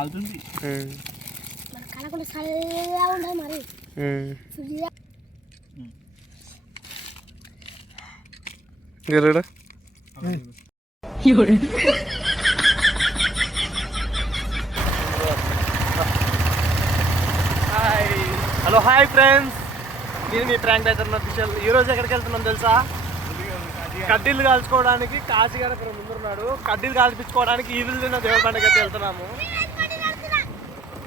కాలుతుంది గరుడ hello hi friends, నేను మీ prank writer official. ఈరోజు ఎక్కడికి వెళ్తున్నాం తెలుసా? కడ్డీలు కాల్చుకోవడానికి. కాశీగారు ఇక్కడ ముందున్నాడు. కడ్డీలు కాల్పించుకోవడానికి ఈవిల్ తిన్న దేవుడి పండుగ అయితే వెళ్తున్నాము.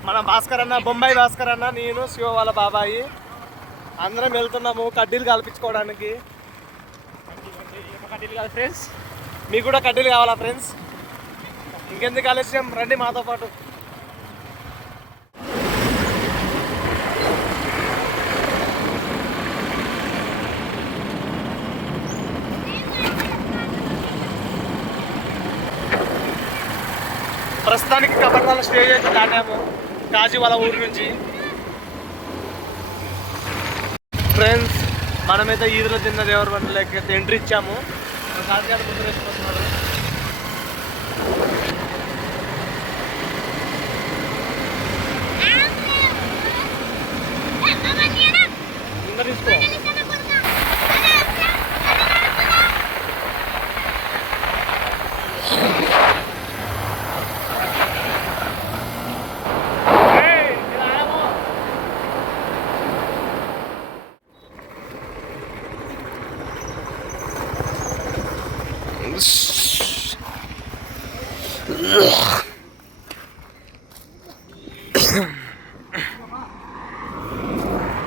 మన భాస్కర్ అన్న, బొంబాయి భాస్కర్ అన్న, నేను, శివ వాళ్ళ బాబాయి అందరం వెళ్తున్నాము కడ్డీలు కాల్పించుకోవడానికి. కడ్డీలు కాదు ఫ్రెండ్స్, మీకు కూడా కడ్డీలు కావాలా ఫ్రెండ్స్? ఇంకెందుకు ఆలస్యం, రండి మాతో పాటు. ప్రస్తుతానికి కబర్దాల స్టేజ్ అయితే దాటాము, కాజీ వాళ్ళ ఊరి నుంచి. ఫ్రెండ్స్, మనమైతే ఈదులో తిన్న దేవుడి బండ్లకి అయితే ఎంట్రీ ఇచ్చాము. కాజీగారు ముందు వేసుకొస్తున్నాడు. ముందర తీసుకో.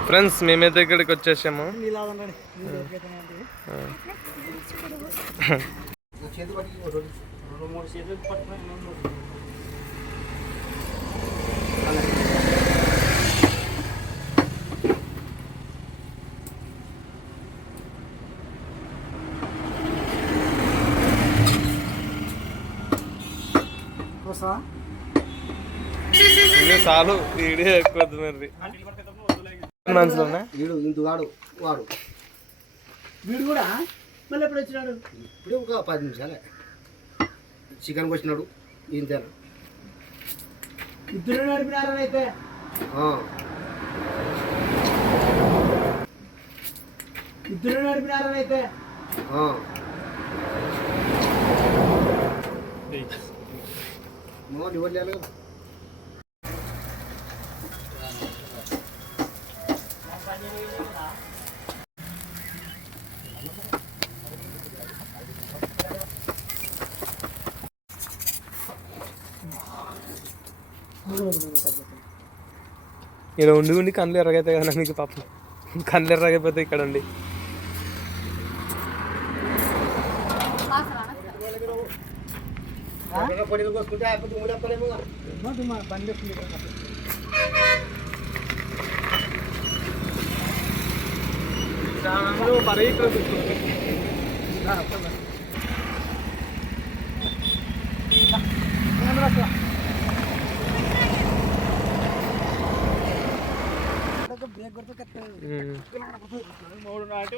ఫ్రెండ్స్, మేమైతే ఇక్కడికి వచ్చేసాము. చాలు, వీడియో ఎక్కువ మరి మనసులోనే. వాడు వీడు కూడా మళ్ళీ ఎప్పుడు వచ్చినాడు? ఇప్పుడు ఒక 10 నిమిషాలే. చికెన్ వచ్చినాడు. ఇంతేనా? ఇద్దరు నడిపినారైతే ఇద్దరు నడిపినారైతే ఇవ్వలేదు. ఇలా ఉండి ఉండి కళ్ళు ఎర్రగైతాయి కదా మీకు పాపం. కళ్ళు ఎర్రగైపోతాయి ఇక్కడ ఉండి.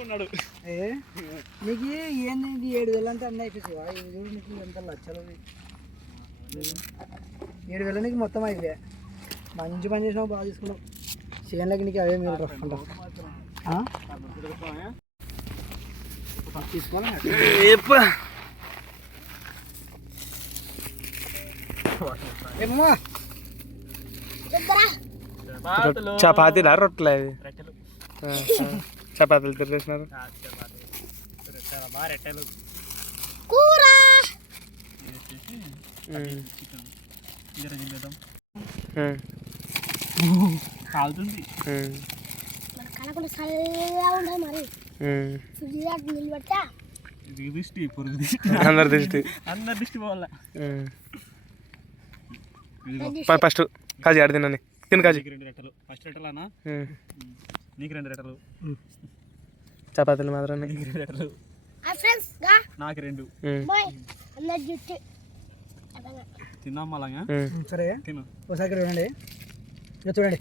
ఉన్నాడు. నీకు ఏంది 7,000 అంటే అన్నీ అయిపోయావా? నీకు ఎంత లక్షలు? 7,000 నీకు మొత్తం అయితే మంచి పని చేసినావు, బాగా తీసుకున్నావు. చేనులకి నీకు అవే మీరు రఫ్ అంటావు. ఏమ్మా చపాతీలా రొట్టెలు? అవి చపాతీలు తిరిగేసినారు. కాలుతుంది. అందరి దిష్టి పోవాలా? ఫస్ట్ కాజీ ఆడి తిన్నాను. తిను కాజీ. 2 రెట్టలు. ఫస్ట్ రెట్టలానా? నీకు 2 రెట్టలు. చపాతీలు మాత్రం. నీకు 2 రెట్టలు. నాకు 2. తిన్నాం అలాగా. సరే, ఒకసారి చూడండి. చూడండి,